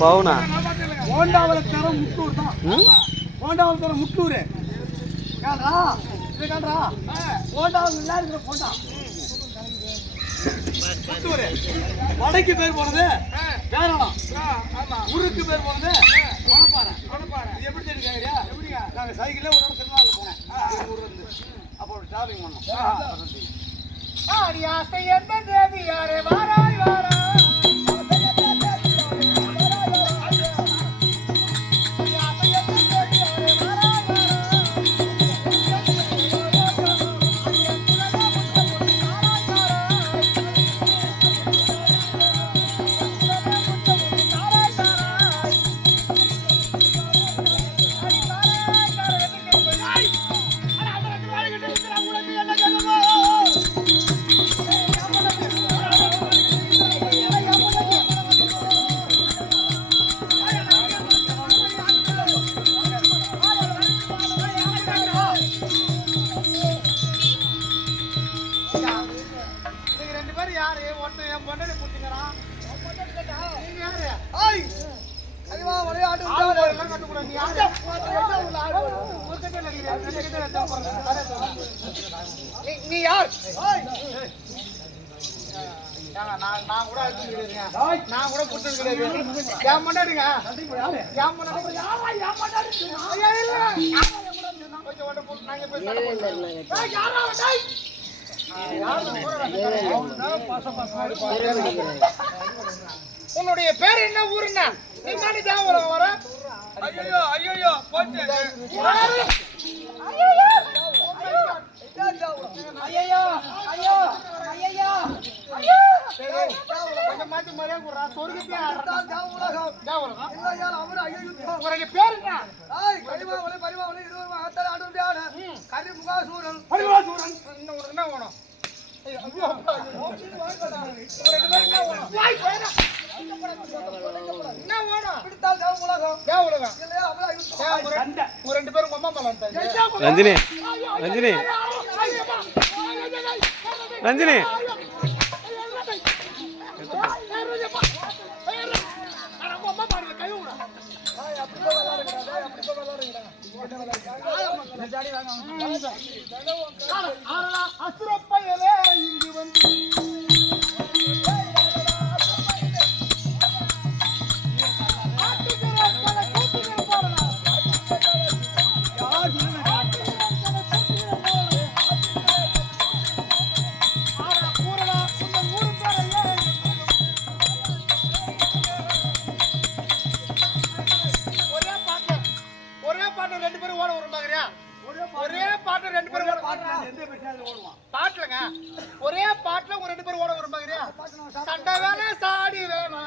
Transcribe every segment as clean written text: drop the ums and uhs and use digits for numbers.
பவுனா ஓண்டாவளத்தரம் முட்டூர் தான். ஓண்டாவளத்தரம் முட்டூர் காண்றா இது காண்றா ஓண்டாவளம் இல்ல இருக்கிற போண்டா முட்டூர். வடைக்கு பேர் போனது வேறலாம். ஆமா ஊருக்கு பேர் போனது மணப்பாறை. இது எப்படி தெரியும் கேக்குறியா? எப்படிங்க நாங்க சைக்கிள்ல ஒரு திருநாள்ல போனோம் ஊர்ல இருந்து. அப்போ டிராவலிங் பண்ணோம். ஆடியாசை எந்த தேவி யாரே வாராய் வாராய் நீ யார்? நான் கூட நான் கூட புடிச்சது கிடையாது. ஏன் பண்ணாடுங்க ஏன் பண்ணாடு உன்னுடைய பேர் என்ன ஊருன்னா நீ தானே தேவரம் வர? ஐயோ ஐயோ போச்சு. ஐயோ ஐயோ ஐயோ ஐயோ கொஞ்சம் மாத்தி மரியா குறா சொர்க்கத்தை ஆடுறா தேவலகம் தேவலகம் இல்ல யார் அவரு ஐயோ உங்க பேர் என்ன? பரிவாவளே பரிவாவளே இது ஒரு ஆத்தல ஆடுறியாட கரி முகாசூரன் பரிவாசூரன் இன்னும் உனக்கு என்ன வேணும்? ஐயோ ஐயோ வாய் பேரா என்ன வேணும்? பிடித்தால் தேவலகம் தேவலகம் இல்ல அவரு ஐயோ சண்டை ஒரு ரெண்டு பேரும் அம்மா மலன் ரஞ்சினி ரஞ்சினி ரஞ்சினி அசுரப்பயலே இங்கு வந்து ஒரே பாட்டுல ரெண்டு பேரும் பாட்டுலங்க ஒரே பாட்டுல ஒரு ரெண்டு பேரும் ஓட விரும்பாங்கறியா? சண்டை வேணா சாடி வேணா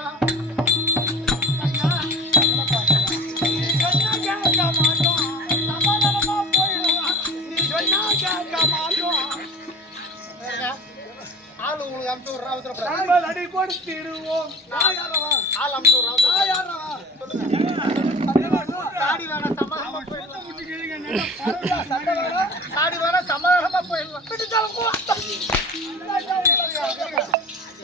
ஆளு உங்களுக்கு அமுச்சு விடுறா அடி கொடுத்திடுவோம் ஆள் அமுச்சு விடுறா சாடி வேணா சமாதானமா சாடி வேணா சமாதானமா போயிடலாம்.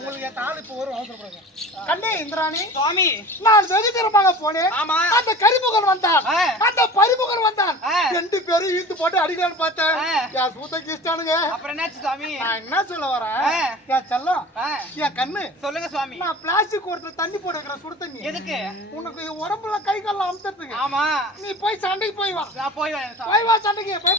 உங்களுக்கு என் ஆள் இப்ப வரும் அவசரப்படுங்க. கண்ணே இந்திராணி சுவாமி நான் வெகு தூரமாக போனேன். அந்த கரிமுகன் வந்தான் அந்த பரிமுகன் வந்தான் ரெண்டு பேரும் இழுத்து போட்டு அடிக்கலான்னு பார்த்தேன். என் சூத்த கிஷ்டானுங்க. அப்புறம் என்னாச்சு சுவாமி? நான் என்ன சொல்ல வரேன் என் செல்லம் என் கண்ணு சொல்லுங்க சுவாமி. நான் பிளாஸ்டிக் ஒருத்தர் தண்ணி போட்டு வைக்கிறேன் சுடு தண்ணி. எதுக்கு? உனக்கு உடம்புல கை கால அமுத்துறதுக்கு. ஆமா நீ போய் சண்டைக்கு போய் வா. போய் வா சண்டைக்கு போய்